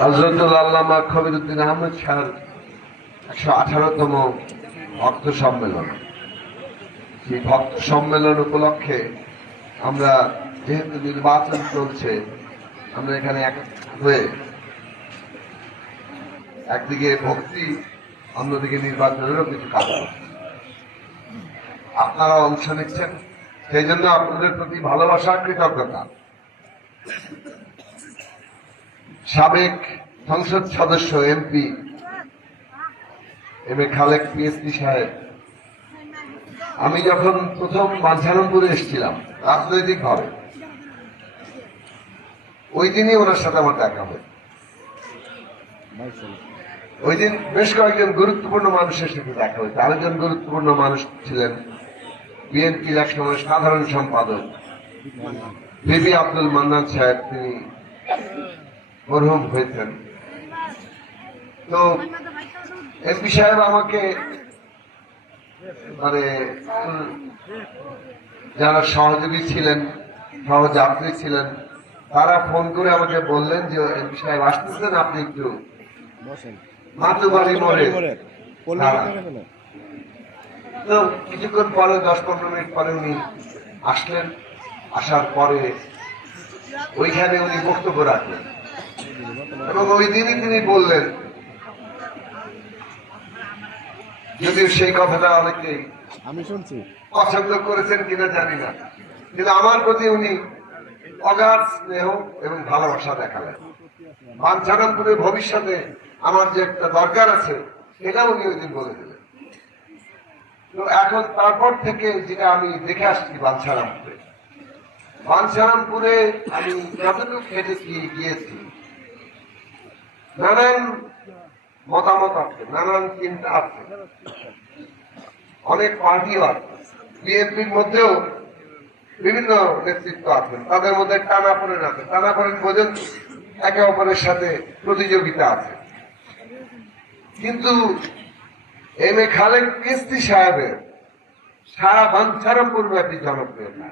হজরতুল আল্লামা খবিরুদ্দিন আহমেদ শাহর একশো আঠারোতম ভক্ত সম্মেলন। সেই ভক্ত সম্মেলন উপলক্ষে আমরা যেহেতু নির্বাচন চলছে, আমরা এখানে এক হয়ে একদিকে ভক্তি, অন্যদিকে নির্বাচনেরও কিছু কাজ আপনারা অংশ নিচ্ছেন, সেই জন্য আপনাদের প্রতি ভালোবাসা কৃতজ্ঞতা। সাবেক সংসদ সদস্য MP M A Khalek PSP সাহেব। আমি যখন প্রথম বাঞ্ছারামপুরে এসেছিলাম রাজনৈতিক ভাবে ওই দিনই ওনার সাথে আমার দেখা হয়। ওই দিন বেশ কয়েকজন গুরুত্বপূর্ণ মানুষের সাথে দেখা হয়েছে। আরেকজন গুরুত্বপূর্ণ মানুষ ছিলেন বিএনপির এক সময় সাধারণ সম্পাদক বিবি আব্দুল মান্নান সাহেব, তিনি মরহুম হয়েছেন। তো এমপি সাহেব আমাকে মানে যারা সহযোগী ছিলেন সহযাত্রী ছিলেন তারা ফোন করে আমাকে বললেন যে এমপি সাহেব আসতেছেন আপনি একটু? মাতুবাড়ি। বিজ্ঞানে কেন? তো কিছুক্ষণ পরে দশ পনেরো মিনিট পরে উনি আসলেন। আসার পরে ওইখানে উনি বক্তব্য রাখলেন। এবং ওই দিনই তিনি বললেন যদিও সেই কথাটা অনেকেই আমি শুনছি। পছন্দ করেছেন কিনা জানি না। কিন্তু আমার প্রতি উনি অগাধ স্নেহ এবং ভালোবাসা দেখালেন। বাঞ্ছারামপুরের ভবিষ্যতে আমার যে একটা দরকার আছে সেটা উনি ওই দিন বলে দিলেন। তো এখন তারপর থেকে যেটা আমি দেখে আসছি বাঞ্ছারামপুরে বাঞ্ছারামপুরে আমি যতটুকু খেটেছি গিয়েছি নানান মতামত আছে নানান চিন্তা আছে। অনেক পার্টিও আছে বিএনপির মধ্যেও বিভিন্ন নেতৃত্ব আছেন তাদের মধ্যে টানা টানাপোড়েন আছে। টানাপোড়েন বোঝেন একে অপরের সাথে প্রতিযোগিতা আছে। কিন্তু এম এ খালেক কিস্তি সাহেবের সারা বাঞ্ছারামপুর ব্যাপী জনপ্রিয়তা।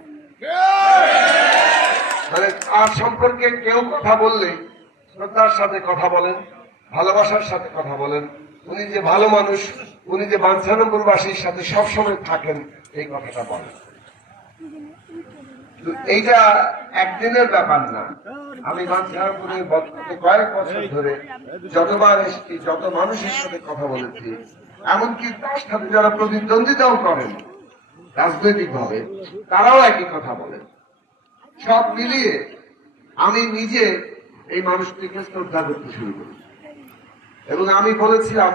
মানে তার সম্পর্কে কেউ কথা বললে শ্রদ্ধার সাথে কথা বলেন, ভালোবাসার সাথে কথা বলেন। উনি যে ভালো মানুষ, উনি যে বাঞ্ছানপুরবাসীর সাথে সবসময় থাকেন, এই কথাটা বলেন। এইটা একদিনের ব্যাপার না। আমি কয়েক বছর ধরে যতবার এসেছি, যত মানুষের সাথে কথা বলেছি, এমনকি তার সাথে যারা প্রতিদ্বন্দ্বিতাও করেন রাজনৈতিক ভাবে তারাও একই কথা বলেন। সব মিলিয়ে আমি নিজে এই মানুষটিকে শ্রদ্ধা করতে শুরু করি এবং আমি বলেছিলাম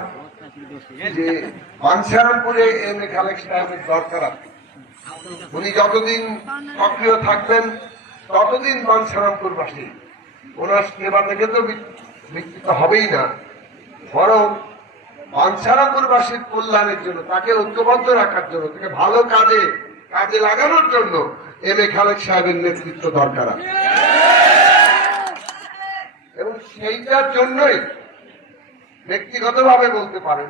যে বাঞ্ছারামপুরে এম এ খালেক সাহেবের দরকার আছে। উনি যতদিন সক্রিয় থাকবেন, ততদিন বাঞ্ছারামপুরবাসী ওনার সেবা থেকে তো বি- বিচ্যুত হবেই না। বরং বাঞ্ছারামপুরবাসীর কল্যাণের জন্য, তাকে ঐক্যবদ্ধ রাখার জন্য, তাকে ভালো কাজে কাজে লাগানোর জন্য এম এ খালেক সাহেবের নেতৃত্ব দরকার আছে। এবং সেইটার জন্যই ব্যক্তিগতভাবে বলতে পারেন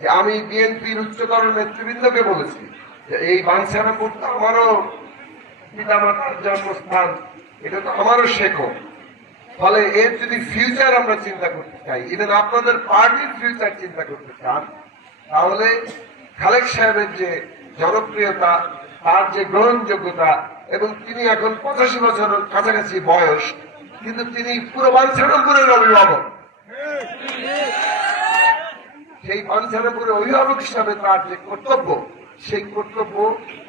যে আমি বিএনপির উচ্চতর নেতৃবৃন্দকে বলেছি যে এই বাঞ্ছারামপুর তো আমারও পিতামাতার জন্মস্থান, এটা তো আমারও শেখো। ফলে এর যদি ফিউচার আমরা চিন্তা করতে চাই ইভেন আপনাদের পার্টির ফিউচার চিন্তা করতে চান, তাহলে খালেক সাহেবের যে জনপ্রিয়তা, তার যে গ্রহণযোগ্যতা, এবং তিনি এখন পঁচাশি বছরের কাছাকাছি বয়স কিন্তু তিনি পুরো বাঞ্ছারামপুরের অভিভাবক। সেই বাঞ্ছারামপুরের অভিভাবক হিসাবে তার যে কর্তব্য, সেই কর্তব্য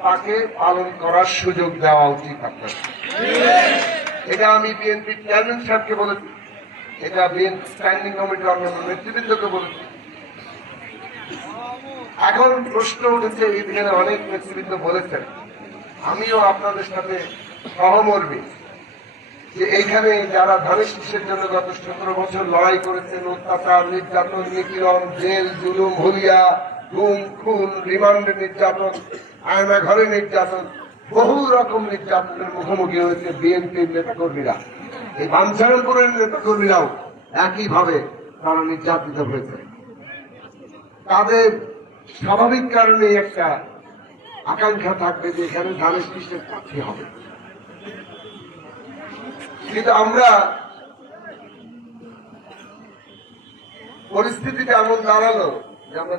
তাকে পালন করার সুযোগ দেওয়া উচিত আপনার। এটা আমি বিএনপি চেয়ারম্যান সাহেবকে বলেছি। এটা বিএনপি স্ট্যান্ডিং কমিটির অন্যান্য নেতৃবৃন্দকে বলেছি। এখন প্রশ্ন উঠেছে, এখানে অনেক নেতৃবৃন্দ বলেছেন। আমিও আপনাদের সাথে সহমর্মী। যে এইখানে যারা ধানের শীষের জন্য গত সতেরো বছর লড়াই করেছেন, অত্যাচার, নির্যাতন, নিপীড়ন, জেল, জুলুম হরিয়া গুম, খুন, রিমান্ডে নির্যাতন আয়না ঘরে নির্যাতন, বহু রকম নির্যাতনের মুখোমুখি হয়েছে বিএনপির নেতাকর্মীরা। এই বাঞ্ছারামপুরের নেতাকর্মীরাও একইভাবে তারা নির্যাতিত হয়েছে। তাদের স্বাভাবিক কারণে একটা আকাঙ্ক্ষা থাকবে যে এখানে ধানের শীষের প্রার্থী হবে। কিন্তু আমরা পরিস্থিতিটা এমন দাঁড়াল যে আমরা